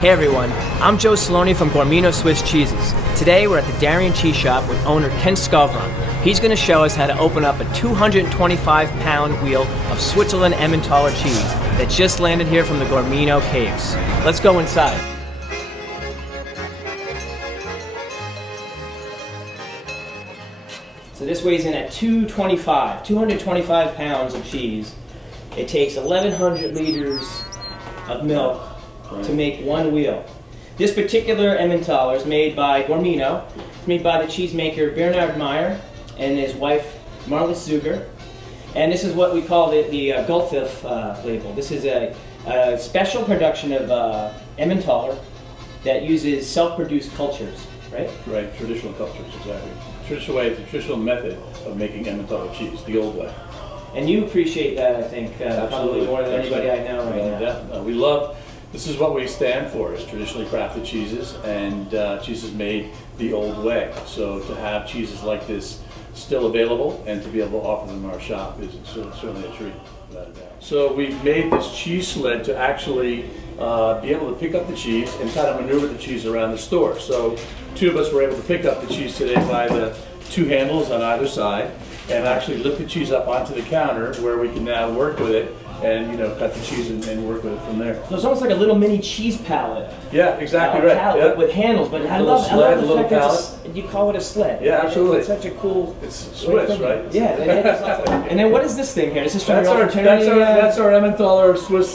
Hey everyone, I'm Joe Saloni from Gourmino Swiss Cheeses. Today we're at the Darien Cheese Shop with owner Ken Skovron. He's going to show us how to open up a 225-pound wheel of Switzerland Emmentaler cheese that just landed here from the Gourmino caves. Let's go inside. So this weighs in at 225 pounds of cheese. It takes 1,100 liters of milk to make one wheel. This particular Emmentaler is made by Gourmino. It's made by the cheesemaker Bernard Meier and his wife Marlies Zaugg. And this is what we call the Gulfif label. This is a special production of Emmentaler that uses self-produced cultures, right? Right, traditional cultures, exactly. Traditional way, the traditional method of making Emmentaler cheese, the old way. And you appreciate that, I think, probably more than anybody I know right now. Yeah, we love. This is what we stand for, is traditionally crafted cheeses and cheeses made the old way. So to have cheeses like this still available and to be able to offer them in our shop is certainly a treat, without a doubt. So we made this cheese sled to actually be able to pick up the cheese and kind of maneuver the cheese around the store. So two of us were able to pick up the cheese today by the two handles on either side and actually lift the cheese up onto the counter where we can now work with it and cut the cheese and work with it from there. So it's almost like a little mini cheese pallet. Yeah, exactly right. Pallet Yeah. with handles, but I love the fact that you call it a sled. Yeah, absolutely. It's such a cool. It's Swiss, right? Yeah. And then what is this thing here? Is this from That's your fraternity? that's our Emmentaler Swiss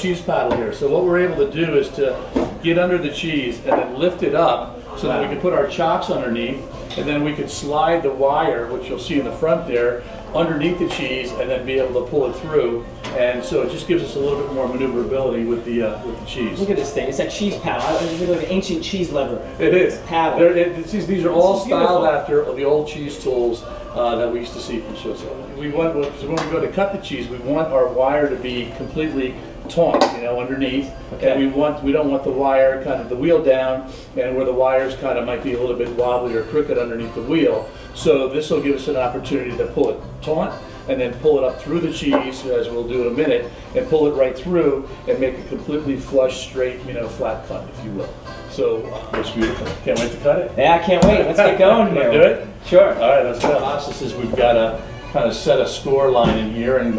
cheese paddle here. So what we're able to do is to get under the cheese and then lift it up so that we can put our chocks underneath, and then we could slide the wire, which you'll see in the front there, underneath the cheese, and then be able to pull it through. And so it just gives us a little bit more maneuverability with the cheese. Look at this thing. It's a cheese paddle. It's like an ancient cheese lever. It is. Paddle. These are all styled after the old cheese tools that we used to see from Switzerland. When we go to cut the cheese, we want our wire to be completely taut, underneath. Okay. And we don't want the wire kind of the wheel down, and where the wires kind of might be a little bit wobbly or crooked underneath the wheel. So this will give us an opportunity to pull it taut and then pull it up through the cheese, as we'll do in a minute, and pull it right through and make a completely flush, straight, flat cut, if you will. So it's beautiful. Can't wait to cut it. Yeah, I can't wait. Let's get going here. Do it? Sure. All right, let's go. The process is we've got to kind of set a score line in here and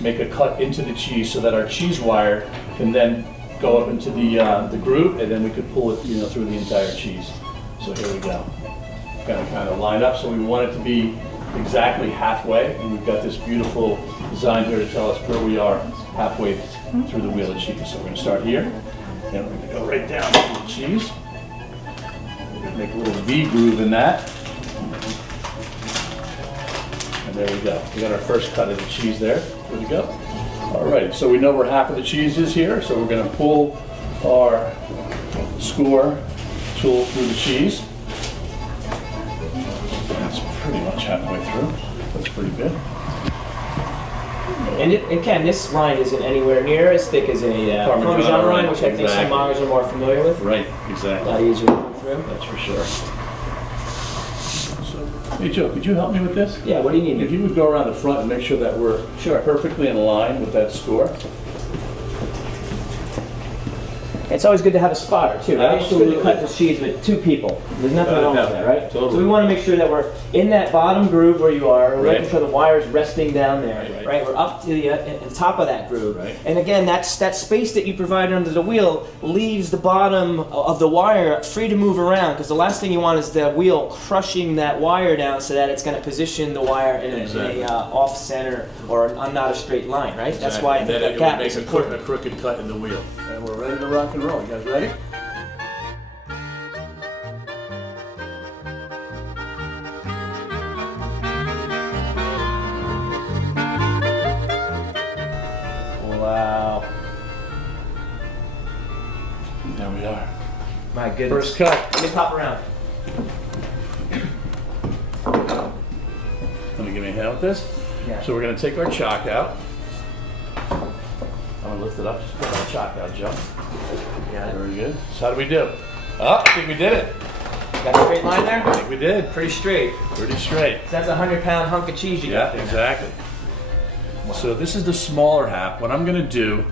make a cut into the cheese so that our cheese wire can then go up into the groove, and then we could pull it through the entire cheese. So here we go. Got to kind of line up, so we want it to be exactly halfway, and we've got this beautiful design here to tell us where we are halfway through the wheel of cheese. So we're going to start here, and we're going to go right down to the cheese. We're going to make a little V groove in that. And there we go. We got our first cut of the cheese there. Good to go. All right, so we know where half of the cheese is here, so we're going to pull our score tool through the cheese. That's pretty much halfway through. That's pretty good. And Ken, this line isn't anywhere near as thick as a Parmesan line, which I think some moggers are more familiar with. Right, exactly. A lot easier to move through. That's for sure. Hey Joe, could you help me with this? Yeah, what do you need? If you would go around the front and make sure that we're perfectly in line with that score. It's always good to have a spotter too, right? Absolutely. It's good to cut the cheese with two people. There's nothing wrong with that, right? Totally. So we want to make sure that we're in that bottom groove where you are. We're Right. making sure the wire's resting down there, Right. right? We're up to the top of that groove. Right. And again, that space that you provided under the wheel leaves the bottom of the wire free to move around, because the last thing you want is the wheel crushing that wire down so that it's going to position the wire in a off-center or not a straight line, right? Exactly. That's why I think that gap is a important. crooked cut in the wheel. And we're ready to rock and roll. You guys ready? Wow. There we are. My goodness. First cut. Let me pop around. Let me give me a hand with this. Yeah. So we're going to take our chalk out. I'm going to lift it up. Just put our chalk out, Joe. Yeah. Very good. So how do we do? Oh, I think we did it. Got a straight line there? I think we did. Pretty straight. Pretty straight. So that's a 100-pound hunk of cheese you got Yeah, there. exactly. Wow. So this is the smaller half. What I'm going to do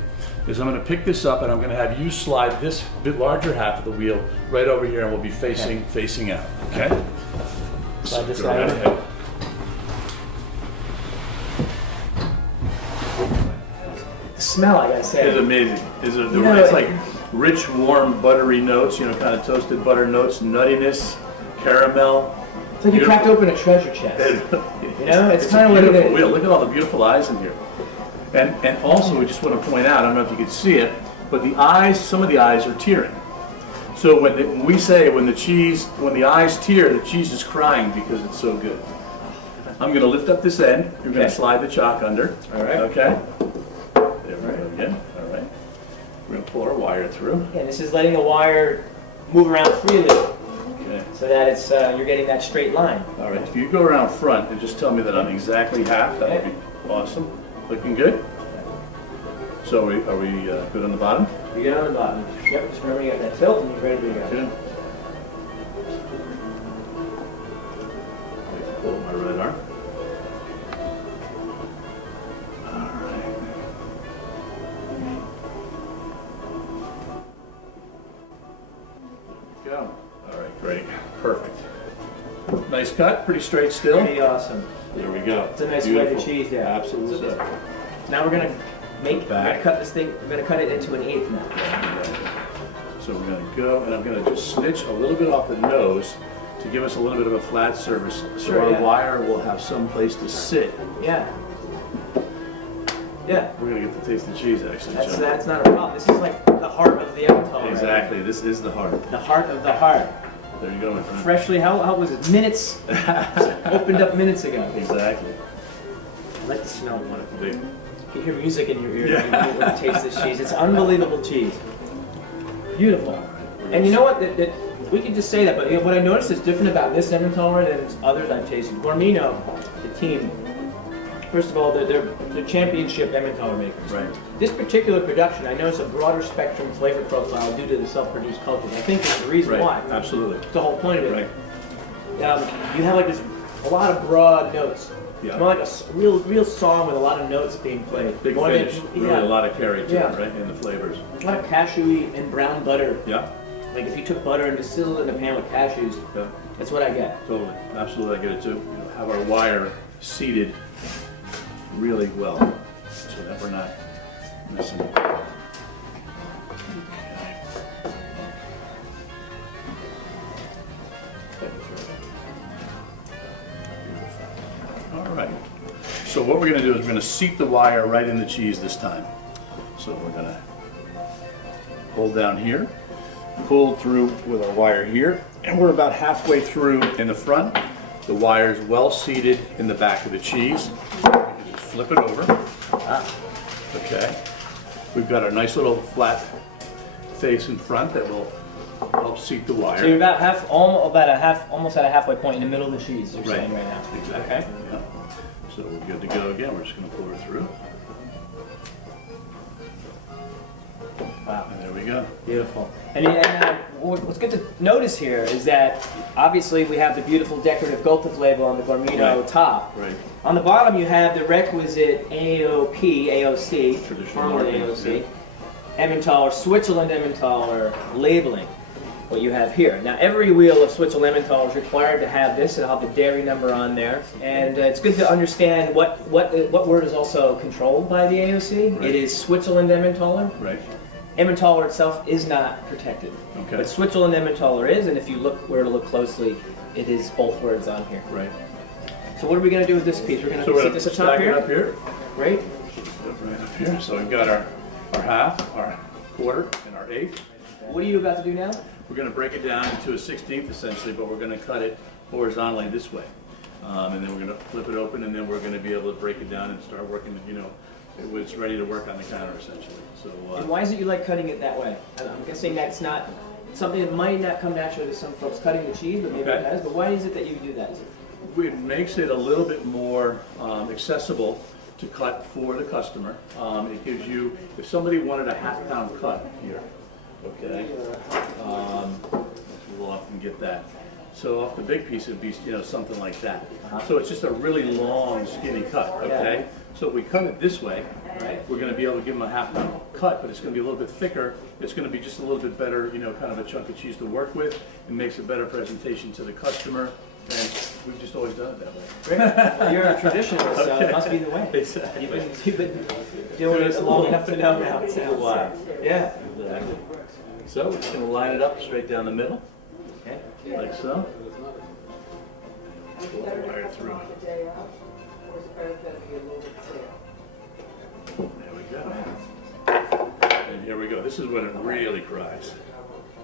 is I'm going to pick this up and I'm going to have you slide this bit larger half of the wheel right over here, and we'll be facing out. Okay? Slide this Go guy right over. ahead. The smell, I gotta say. It's amazing. It's know, it's like rich, warm, buttery notes. You know, kind of toasted butter notes, nuttiness, caramel. It's like you cracked open a treasure chest. You know, it's kind of what it beautiful is. wheel. Look at all the beautiful eyes in here. And also, we just want to point out, I don't know if you can see it, but the eyes, some of the eyes are tearing. So when we say when the eyes tear, the cheese is crying because it's so good. I'm going to lift up this end. You're going to slide the chalk under. All right. Okay. There we go again. All right. We're going to pull our wire through. Yeah, this is letting the wire move around freely Okay. so that it's you're getting that straight line. All right. If you go around front and just tell me that I'm exactly half, that would be awesome. Looking good. So are we good on the bottom? You get on the bottom. Yep, just remember you got that tilt and you're ready to go. Good. Pull my red arm. All right. Go. All right, great. Perfect. Nice cut, pretty straight still. Pretty awesome. There we go. It's a nice Beautiful. wedge of cheese, yeah. Absolutely. So now we're gonna cut this thing. We're gonna cut it into an eighth now. So we're going to go, and I'm going to just snitch a little bit off the nose to give us a little bit of a flat surface, so Sure, our yeah. wire will have some place to sit. Yeah. Yeah. We're going to get to taste the cheese, actually. Joe. That's not a problem. This is like the heart of the Emmental. Right? Exactly. This is the heart. The heart of the heart. There you go, my friend. Freshly, how was it? Minutes. Opened up minutes ago. Exactly. I like the smell of it. Big. You hear music in your ear Yeah. when you taste this cheese. It's unbelievable cheese. Beautiful. And you know what? That we can just say that, but you know, what I noticed is different about this Emmentaler than others I've tasted. Gourmino, the team, first of all, they're championship Emmentaler makers. Right. This particular production, I noticed a broader spectrum flavor profile due to the self-produced cultures. I think that's the reason Right. why. Absolutely. It's the whole point of it. Right. You have like this, a lot of broad notes. Yeah. It's more like a real song with a lot of notes being played. Big More finish. than- Really yeah. a lot of carry to Yeah. it, right? In the flavors. A lot of cashewy and brown butter. Yeah. Like if you took butter and distilled it in a pan with cashews, Yeah. that's what I get. Totally. Absolutely. I get it too. You know, have our wire seated really well so that we're not missing it. All right. So what we're going to do is we're going to seat the wire right in the cheese this time. So we're going to hold down here, pull through with our wire here, and we're about halfway through in the front. The wire is well seated in the back of the cheese. We can just flip it over. Okay. We've got our nice little flat face in front that will help seat the wire. So you're almost at a halfway point in the middle of the cheese. You're saying right now. Exactly. Okay. Yeah. So we're good to go again. We're just going to pull her through. Wow. And there we go. Beautiful. And what's good to notice here is that obviously we have the beautiful decorative Gultif label on the Gourmino Right. top. Right. On the bottom you have the requisite AOC, Traditional formerly marking, AOC, Emmentaler, Switzerland Emmentaler labeling. What you have here. Now every wheel of Switzerland Emmental is required to have this. It'll have the dairy number on there. And it's good to understand what word is also controlled by the AOC. Right. It is Switzerland Emmentaler. Right. Emmentaler itself is not protected. Okay. But Switzerland Emmentaler is, and if you were to look closely, it is both words on here. Right. So what are we going to do with this piece? We're going So to we're sit going this to up top stack it here? up here. Right? Right up here. So we've got our half, our quarter, and our eighth. What are you about to do now? We're going to break it down into a 16th essentially, but we're going to cut it horizontally this way. And then we're going to flip it open, and then we're going to be able to break it down and start working, you know, it's ready to work on the counter essentially. So And why is it you like cutting it that way? I'm guessing that's not something that might not come naturally to some folks, cutting the cheese, but maybe Okay. it does. But why is it that you do that? it makes it a little bit more accessible to cut for the customer. It gives you, if somebody wanted a half-pound cut here, okay, we'll often get that. So off the big piece, it'd be, you know, something like that. So it's just a really long, skinny cut, okay? Yeah. So if we cut it this way, we're going to be able to give them a half-pound cut, but it's going to be a little bit thicker. It's going to be just a little bit better, you know, kind of a chunk of cheese to work with. It makes a better presentation to the customer, and we've just always done it that way. Great. Well, you're a traditionalist, so Okay. it must be the way. Exactly. You've been doing it long enough to know now. It sounds Wow. Yeah. Exactly. So we're just going to line it up straight down the middle, Okay. like so. Pull the wire through. There we go. And here we go. This is when it really cries.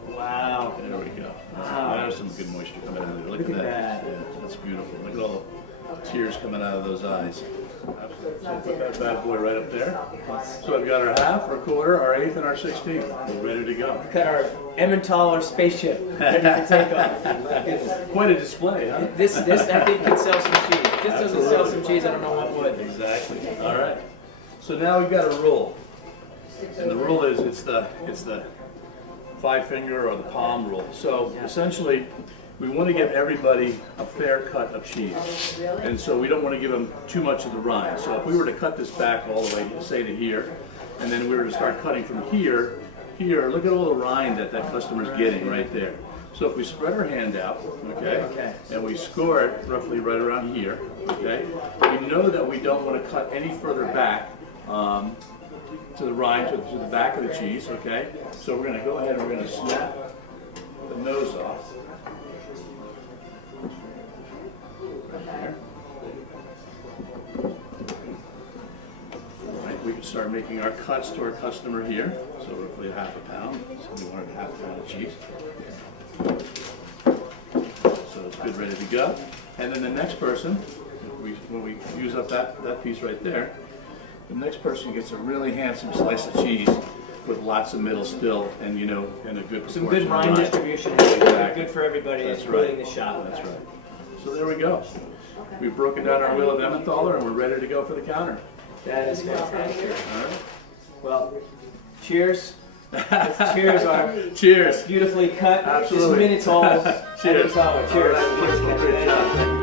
Wow. There we go. Wow. There's some good moisture coming out of there. Look, Look at at that. that. Yeah, that's beautiful. Look at all the tears coming out of those eyes. Absolutely. So put that bad boy right up there. So I've got our half, our quarter, our eighth, and our 16th. We're ready to go. Got our Emmentaler spaceship ready to take off. Quite a display, huh? This I think could sell some cheese. If this doesn't sell some cheese, I don't know what would. Exactly. All right. So now we've got a rule, and the rule is it's the 5-finger or the palm rule. So essentially, we want to give everybody a fair cut of cheese, and so we don't want to give them too much of the rind. So if we were to cut this back all the way, say to here, and then we were to start cutting from here, look at all the rind that customer's getting right there. So if we spread our hand out, okay, and we score it roughly right around here, okay, we know that we don't want to cut any further back to the rind, to the back of the cheese, okay? So we're going to go ahead and we're going to snap the nose off. Right there. All right, we can start making our cuts to our customer here. So roughly a half a pound. So we wanted a half a pound of cheese. So it's good, ready to go. And then the next person, when we use up that piece right there, the next person gets a really handsome slice of cheese with lots of middle still, and you know, and a good Some good rind distribution. Exactly. Good for everybody that's right. ruling the shop. That's right. So there we go. We've broken down our wheel of Emmentaler, and we're ready to go for the counter. That is fantastic. All right. Well, cheers. Let's cheers our Cheers. beautifully cut. Absolutely. Just Emmental. Cheers. Cheers. All right. Wonderful. Great job.